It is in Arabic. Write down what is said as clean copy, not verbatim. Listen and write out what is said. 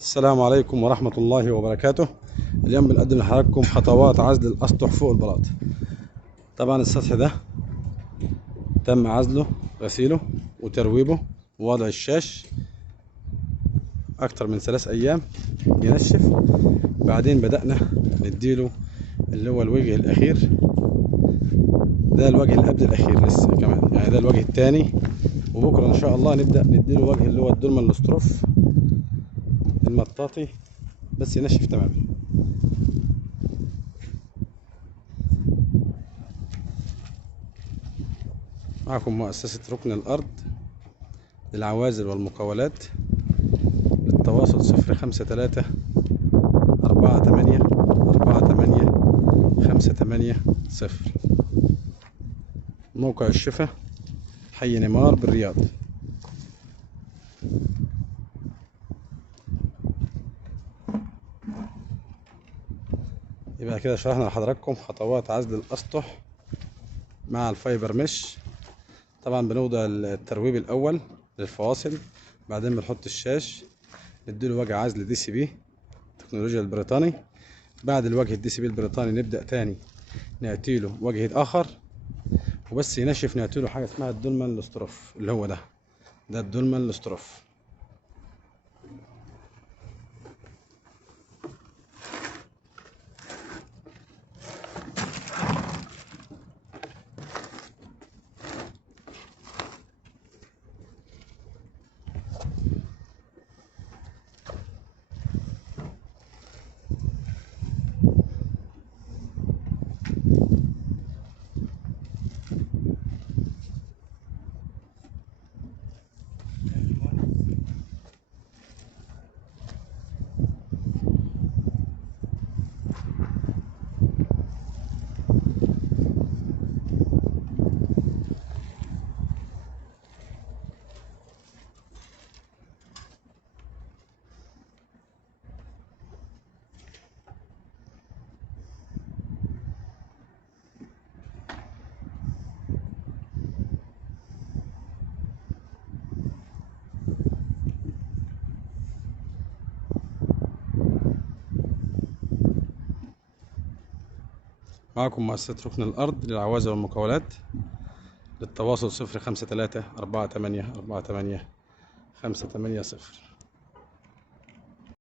السلام عليكم ورحمة الله وبركاته. اليوم بنقدم لحضراتكم خطوات عزل الأسطح فوق البلاط. طبعا السطح ده تم عزله، غسيله وترويبه ووضع الشاش أكتر من 3 أيام ينشف. بعدين بدأنا نديله اللي هو الوجه الأخير. ده الوجه اللي قبل الأخير لسه كمان، يعني ده الوجه الثاني. وبكرة إن شاء الله نبدأ نديله وجه اللي هو الدولمة الاستروف المطاطي بس ينشف تماما. معكم مؤسسة ركن الأرض للعوازل والمقاولات. للتواصل 053-48-48-580. موقع الشفا، حي نمار بالرياض. يبقى كده شرحنا لحضراتكم خطوات عزل الأسطح مع الفايبر مش. طبعا بنوضع الترويب الأول للفواصل، بعدين بنحط الشاش، نديله وجه عزل DCB التكنولوجيا البريطاني. بعد الوجه الDCB البريطاني نبدأ تاني نعطيله وجه آخر وبس ينشف. نعطيله حاجة اسمها الدولمان الاستروف، اللي هو ده الدولمان الاستروف. معكم مؤسسة ركن الأرض للعوازل والمقاولات. للتواصل 053-48-48-580.